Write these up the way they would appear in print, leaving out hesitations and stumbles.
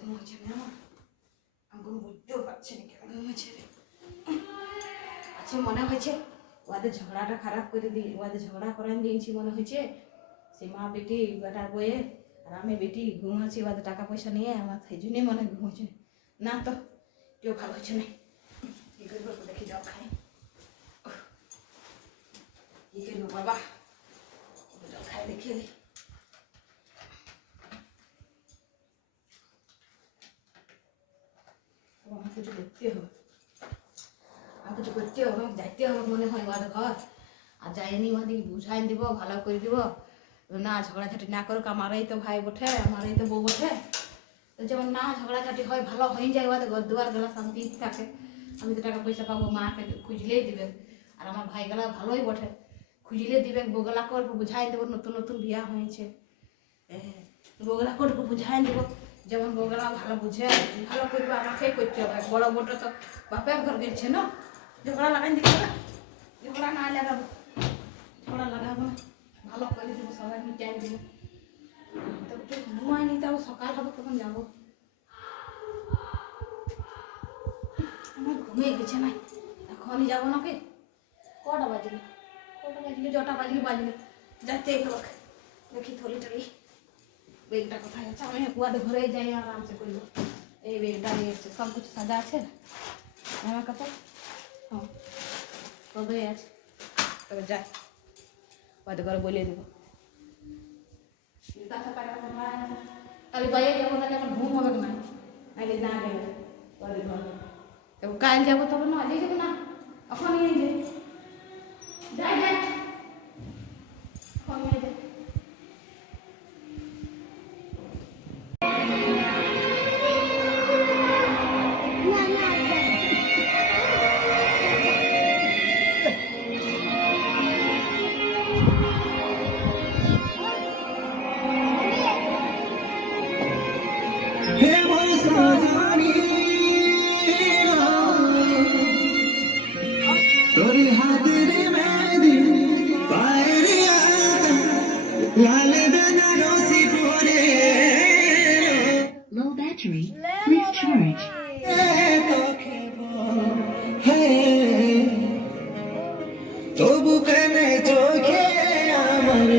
ঘুমাচ্ছে না আমি কোনো বুঝতেও পারছি না কেন ঘুমাচ্ছে আচ্ছা মনে হয়েছে ওদের ঝগড়াটা খারাপ করে দিই ওদের ঝগড়া করান দিয়েছি মনে হয়েছে সে মা বেটি বেটার বয়ে আর আমি বেটি ঘুমাচ্ছি ওদের টাকা পয়সা নিয়ে আমার সেই জন্যই মনে হয় ঘুমাচ্ছে না তো কেউ ভালো হচ্ছে না কি করবো দেখি জল খাই কি করবো বাবা জল খাই দেখি আমার কিছু করতে হবে আমার কিছু করতে হবে যাইতে হবে মনে হয় ওদের ঘর আর যাইনি ওদিকে বুঝাই দিব ভালো করে দিব না ঝগড়াঝাটি না করুক আমারই তো ভাই বটে আমারই তো বউ বটে তো যেমন না ঝগড়াঝাটি হয় ভালো হয়ে যায় ওদের ঘর দুয়ার গেলা শান্তি থাকে আমি তো টাকা পয়সা পাবো মাকে খুঁজলেই দিবে আর আমার ভাই গেলা ভালোই বটে খুঁজলে দিবে বগলা করবো বুঝাই দেবো নতুন নতুন বিয়া হয়েছে বগলা করবো বুঝাই দেবো যেমন বগলা ভালো বুঝে ভালো করবো আমাকে করতে হবে বড় বড়টা তো বাপের ঘর গেছে না ঝগড়া লাগাই দিতে হবে ঝগড়া না লাগাবো ঝগড়া লাগাবো না ভালো করে দেবো সবাই মিটাই দেবো তবে তো ঘুমাইনি তাও সকাল হবে তখন যাবো আমার ঘুমিয়ে গেছে না এখনই যাবো নাকি কটা বাজলে যটা বাজলে যাইতে হোক দেখি থলি টলি বেগটা কোথায় আছে আমি ওদের ঘরে যাই আরামসে করবো এই বেগটা নিয়ে এসছে সব কিছু সাজা আছে জামা কাপড় হ্যাঁ তবে আছে তবে যাই ওদের ঘরে বলে দেবো কালি বাইরে যাবো তাহলে আমার ঘুম হবে না আগে না গেলে ওদের ঘরে কাল যাবো তবে না আজই যাবো না এখন নিয়ে যাই যাই এখন নিয়ে যাই Low battery, please charge. তবু কেনে চোখে আমার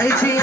চাইছি